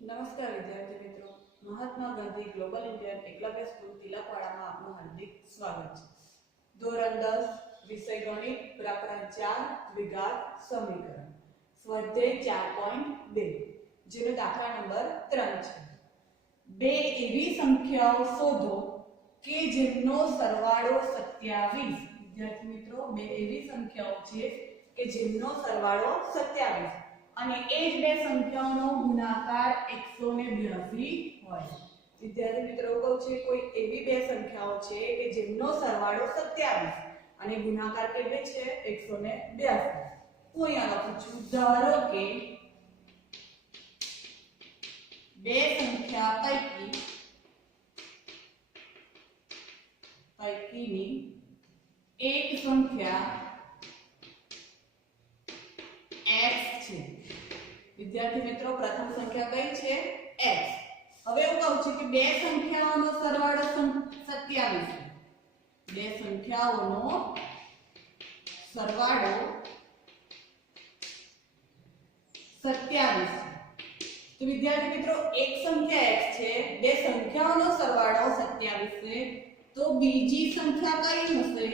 નમસ્કાર વિદ્યાર્થી મિત્રો, Mahatma Gandhi global Indian Eklavya school તિલકવાડામાં આપનું હાર્દિક સ્વાગત છે. ધોરણ 10 વિષય ગણિત પ્રકરણ 4 દ્વિઘાત સમીકરણ સ્વાધ્યાય 4.2 જેનો દાખલા નંબર 3 છે. બે એવી સંખ્યાઓ શોધો કે જેમનો સરવાળો 27. વિદ્યાર્થી મિત્રો, બે એવી સંખ્યાઓ છે કે જેમનો સરવાળો 27 અને એ જ બે સંખ્યાઓનો ગુણાકાર 182 હોય. વિદ્યાર્થી મિત્રો, કહું છે કોઈ એવી બે સંખ્યાઓ છે કે જેમનો સરવાળો 27 અને ગુણાકાર કેટલો છે 182. હું અહીંયા લખું છું, ધારો કે બે સંખ્યા પૈકીની એક સંખ્યા x છે. વિદ્યાર્થી મિત્રો, પ્રથમ સંખ્યા કઈ છે? x. હવે હું કહું છું કે બે સંખ્યાઓનો સરવાળો 27 છે. બે સંખ્યાઓનો સરવાળો 27 છે. તો વિદ્યાર્થી મિત્રો, એક સંખ્યા x છે, બે સંખ્યાઓનો સરવાળો 27 છે, તો બીજી સંખ્યા કઈ હશે?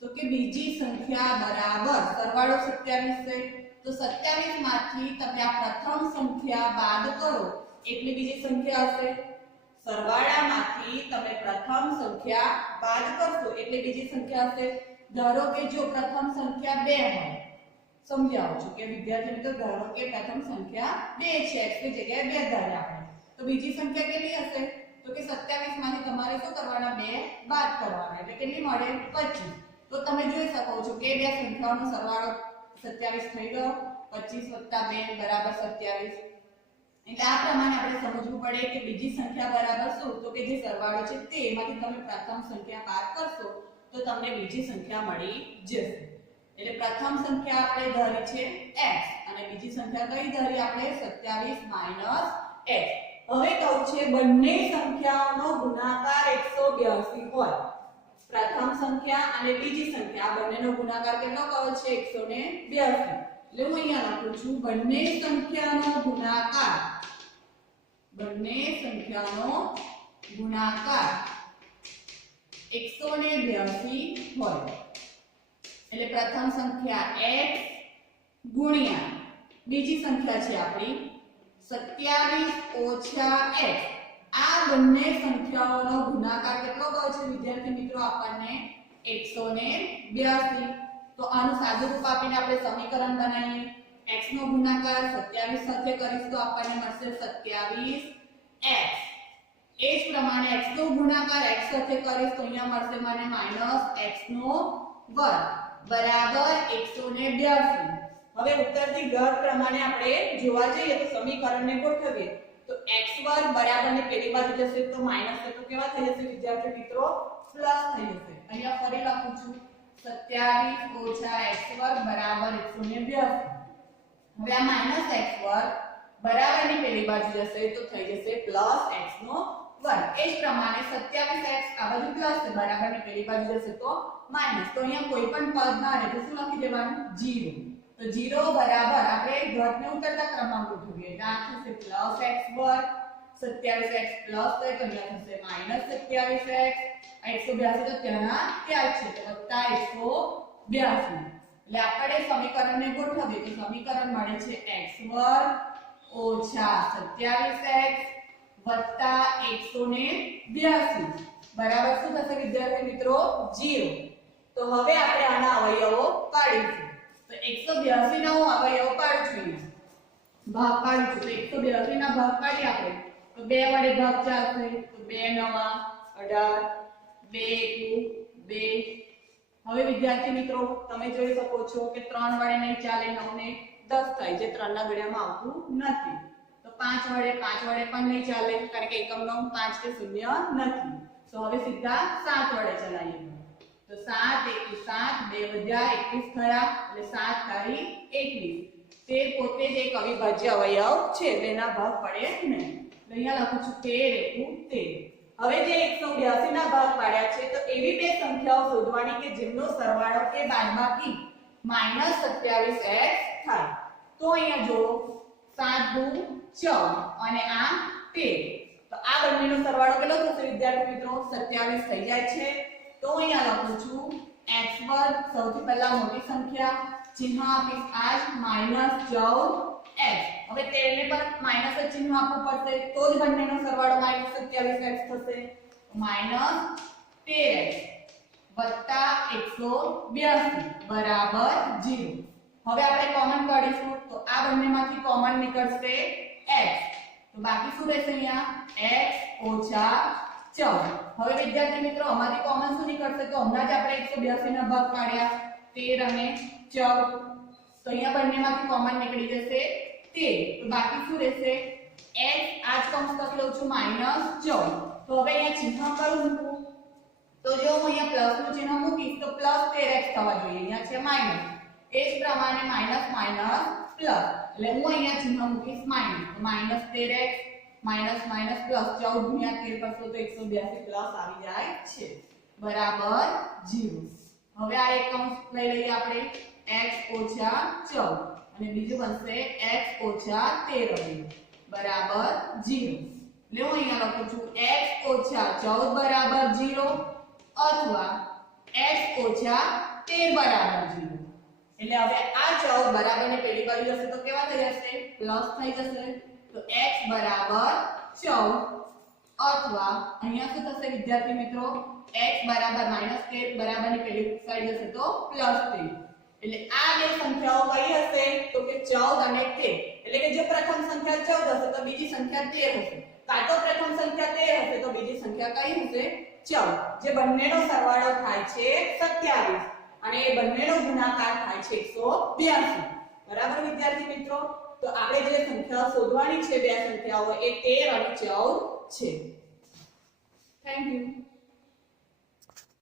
તો કે બીજી સંખ્યા બરાબર સરવાળો 27 છે, તો 27 માંથી તમે આ પ્રથમ સંખ્યા બાદ કરો એટલે બીજી સંખ્યા હશે. સરવાળામાંથી તમે પ્રથમ સંખ્યા બાદ કરશો એટલે બીજી સંખ્યા હશે. ધારો કે જો પ્રથમ સંખ્યા 2 હોય, સમજાવું છું કે વિદ્યાર્થી મિત્રો, ધારો કે પ્રથમ સંખ્યા 2 છે, x ની જગ્યાએ 2 ધારે આપણે, તો બીજી સંખ્યા કેટલી હશે? તો કે 27 માંથી તમારે શું કરવાના? 2 બાદ કરવાના, એટલે કેટલી મળે? 25. તો તમે જોઈ શકો છો કે બે સંખ્યાઓનો સરવાળો 27 થઈ ગયો. 25 + 2 બરાબર 27. એટલે આ પ્રમાણે આપણે સમજવું પડે કે બીજી સંખ્યા બરાબર શું? તો કે જે સરવાળો છે તેમાંથી તમે પ્રથમ સંખ્યા બાદ કરશો તો તમને બીજી સંખ્યા મળી જશે. એટલે પ્રથમ સંખ્યા આપણે ધારી છે x અને બીજી સંખ્યા કઈ ધારી આપણે? 27 - x. હવે કહું છે બંને સંખ્યાઓનો ગુણાકાર 182 હોય. પ્રથમ સંખ્યા અને બીજી સંખ્યા બંનેનો ગુણાકાર કેટલો કર્યો છે? 182. એટલે હું અહીંયા લખું છું, બંને સંખ્યાનો ગુણાકાર 182 હોય. એટલે પ્રથમ સંખ્યા x ગુણ્યા બીજી સંખ્યા છે આપણી 27 - x. આ બંને સંખ્યાઓનો ગુણાકાર કેટલો કર્યો છે વિદ્યાર્થી મિત્રો? આપણને 182. તો આનું સાદું રૂપ આપીને આપણે સમીકરણ બનાવીએ. x નો ગુણાકાર 27 સાથે કરીશું તો આપણને મળશે 27x. એ જ પ્રમાણે x નો ગુણાકાર x સાથે કરીશ તો અહીંયા મળશે મને -x² બરાબર 182. હવે ઉત્તરથી ઘર પ્રમાણે આપણે જોવા જઈએ તો સમીકરણને ગોઠવીએ તો x² બરાબર ને પેલી બાજુ જશે તો માઈનસ છે, તો કેવા થઈ જશે વિદ્યાર્થી મિત્રો? પ્લસ થઈ જશે. અહીંયા ફરી લખું છું, 27 - x² બરાબર 182. હવે આ -x² બરાબર ની પેલી બાજુ જશે તો થઈ જશે +x². એ જ પ્રમાણે 27x આ બાજુ પ્લસ છે, બરાબર ની પેલી બાજુ જશે તો માઈનસ. તો અહીંયા કોઈ પણ પદ ના રહે તો શું લખી દેવાનું? 0. તો 0 બરાબર આપણે ઘટને ઉતરતા ક્રમમાં ગોઠવીએ એટલે આ થશે +x². 27x પ્લસ થાય તો અહીંયા થશે -27x. 182 તો ત્યાંના ત્યાં છે તો +182. એટલે આપણે સમીકરણને ગોઠવીએ તો સમીકરણ મળે છે x² - 27x + 182 બરાબર શું થશે વિદ્યાર્થી મિત્રો? 0. તો હવે આપણે આના અવયવો પાડીશું. તો 182 ના હું અવયવો પાડું છું, ભાગ પાડું છું. તો 182 ના ભાગ પાડીએ આપણે તો 2 વડે ભાગ ચાલશે તો 2 * 9 = 18, 2 * 2. હવે વિદ્યાર્થી મિત્રો, તમે જોઈ શકો છો કે 3 વડે નહીં ચાલે, 9 ને 10 થાય જે 3 ના ઘડિયામાં આવતું નથી. તો 5 વડે પણ નહીં ચાલે કારણ કે એકમનો 5 કે 0 નથી. તો હવે સીધા 7 વડે ચલાવીએ તો 7 * 1 = 7, 2 વધ્યા 21 થયા એટલે 7 તારી 21. તે પોતે જ એક અવિભાજ્ય અવયવ છે, તેના ભાગ પડે નહીં. અહીંયા લખું છું 13 * 13. હવે જે 182 ના ભાગ પાડ્યા છે તો એવી બે સંખ્યાઓ શોધવાની કે જેમનો સરવાળો કે બાદબાકી -27x થાય. તો અહીંયા જો 7 દુ 14 અને આ 13. તો આ બંનેનો સરવાળો કેટલો થશે વિદ્યાર્થી મિત્રો 27 થઈ જાય છે. તો અહીંયા લખું છું x વર્ગ સૌથી પહેલા મોટી સંખ્યા ચિહ્ન આપીશ આ -14x. હવે 13 ને પણ માઈનસ જ ચિહ્ન આપવું પડશે તો જ બંનેનો સરવાળો -27x થશે. -13x વત્તા 182 બરાબર 0. હવે આપણે કોમન કાઢીશું તો આ બંનેમાંથી કોમન નીકળશે x. તો બાકી શું રહેશે અહીંયા x ઓછા 14. હવે વિદ્યાર્થી મિત્રો આમાંથી કોમન શું નીકળશે તો હમણાં જ આપણે 182 ના ભાગ પાડ્યા 13 અને 14. તો અહીંયા બંનેમાંથી કોમન નીકળી જશે 13. તો બાકી શું રહેશે x આ જ કૌંસ તક લઉં છું -14. તો હવે અહીંયા ચિહ્ન કરું મૂકું તો જો હું અહીંયા પ્લસ નું ચિહ્ન મૂકીશ તો +13x થવા જોઈએ. અહીંયા છે માઈનસ એ જ પ્રમાણે માઈનસ માઈનસ પ્લસ એટલે હું અહીંયા ચિહ્ન મૂકીશ minus -13x minus minus plus 14 ગુણ્યા 13 કરશો તો 182 પ્લસ આવી જાય છે બરાબર 0. હવે આ એક કૌંસ લઈ લઈએ આપણે x ઓછા 14 અને બીજું બનશે x ઓછા 13 બરાબર 0. એટલે હું અહીંયા લખું છું x ઓછા 14 બરાબર 0 અથવા x ઓછા 13 બરાબર 0. એટલે હવે આ 14 બરાબર ને પેલી બાજુ જશે તો કેવા થઈ જશે પ્લસ થઈ જશે. તો x બરાબર 14 અથવા અહીંયા શું થશે વિદ્યાર્થી મિત્રો x બરાબર -13 બરાબર ની પેલી સાઈડ જશે તો +13. એટલે આ બે સંખ્યાઓ કઈ હશે તો કે 14 અને 13. એટલે કે જો પ્રથમ સંખ્યા 14 હશે તો બીજી સંખ્યા 13 હશે. કાં તો પ્રથમ સંખ્યા 13 હશે તો બીજી સંખ્યા કઈ હશે 14. જે બંનેનો સરવાળો થાય છે 27 અને એ બંનેનો ગુણાકાર થાય છે 182. બરાબર વિદ્યાર્થી મિત્રો. તો આપણે જે સંખ્યાઓ શોધવાની છે બે સંખ્યાઓ એ 13 અને 14 છે. Thank you.